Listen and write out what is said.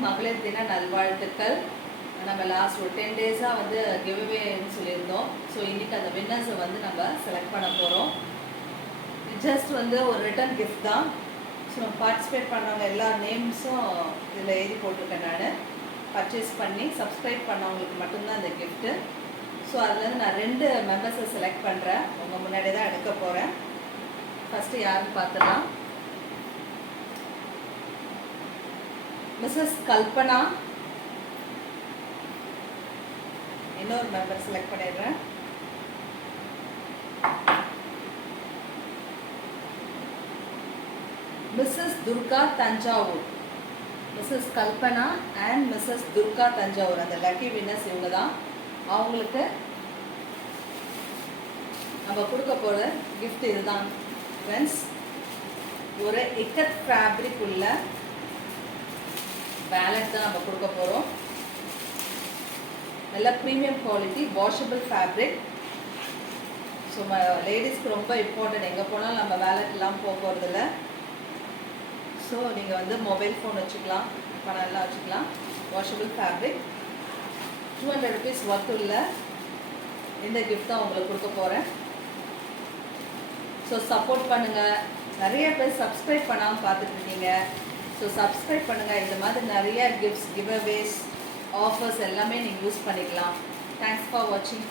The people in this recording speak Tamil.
அனைவருக்கும் மகளிர் தின நல்வாழ்த்துக்கள். நம்ம லாஸ்ட் ஒரு 10 டேஸாக வந்து கிவ்அவேன்னு சொல்லியிருந்தோம். ஸோ இன்றைக்கி அந்த வின்னர்ஸை வந்து நம்ம செலக்ட் பண்ண போகிறோம். ஜஸ்ட் வந்து ஒரு ரிட்டன் கிஃப்ட் தான். ஸோ நம்ம பார்ட்டிசிபேட் பண்ணவங்க எல்லா நேம்ஸும் இதில் எழுதி போட்டிருக்கேன். நான் பர்ச்சேஸ் பண்ணி சப்ஸ்கிரைப் பண்ணவங்களுக்கு மட்டும்தான் இந்த கிஃப்ட்டு. ஸோ அதுலேருந்து நான் 2 மெம்பர்ஸை செலக்ட் பண்ணுறேன். உங்கள் முன்னாடி தான் எடுக்க போகிறேன். ஃபஸ்ட்டு யாருன்னு பார்த்துலாம். மிஸ்ஸஸ் கல்பனா. இன்னொரு மெம்பர் செலக்ட் பண்ணிடுறேன். Mrs Durga Thanjavur. Mrs Kalpana and Mrs Durga Thanjavur, அந்த லக்கி வின்னர்ஸ் இவங்க தான். அவங்களுக்கு நம்ம கொடுக்க போகிற கிஃப்ட் இதுதான் ஃப்ரெண்ட்ஸ். ஒரு இக்கட் ஃபேப்ரிக் உள்ள வேலட் தான் நம்ம கொடுக்க போகிறோம். நல்ல premium quality washable fabric. So லேடிஸ்க்கு ரொம்ப இம்பார்ட்டன்ட். எங்கே போனாலும் நம்ம வேலட் எல்லாம் போக போகிறதில்ல. ஸோ நீங்கள் வந்து மொபைல் ஃபோன் வச்சுக்கலாம், பணம் எல்லாம் வச்சுக்கலாம். வாஷபிள் ஃபேப்ரிக் 200 rupees ஒர்த் உள்ள இந்த கிஃப்ட் தான் உங்களுக்கு கொடுக்க போகிறேன். ஸோ சப்போர்ட் பண்ணுங்கள். நிறைய பேர் சப்ஸ்கிரைப் பண்ணாமல் பார்த்துட்ருக்கீங்க. ஸோ சப்ஸ்கிரைப் பண்ணுங்கள். இந்த மாதிரி நிறைய கிஃப்ட்ஸ், கிவ்அவேஸ், ஆஃபர்ஸ் எல்லாமே நீங்கள் யூஸ் பண்ணிக்கலாம். தேங்க்ஸ் ஃபார் வாட்சிங்.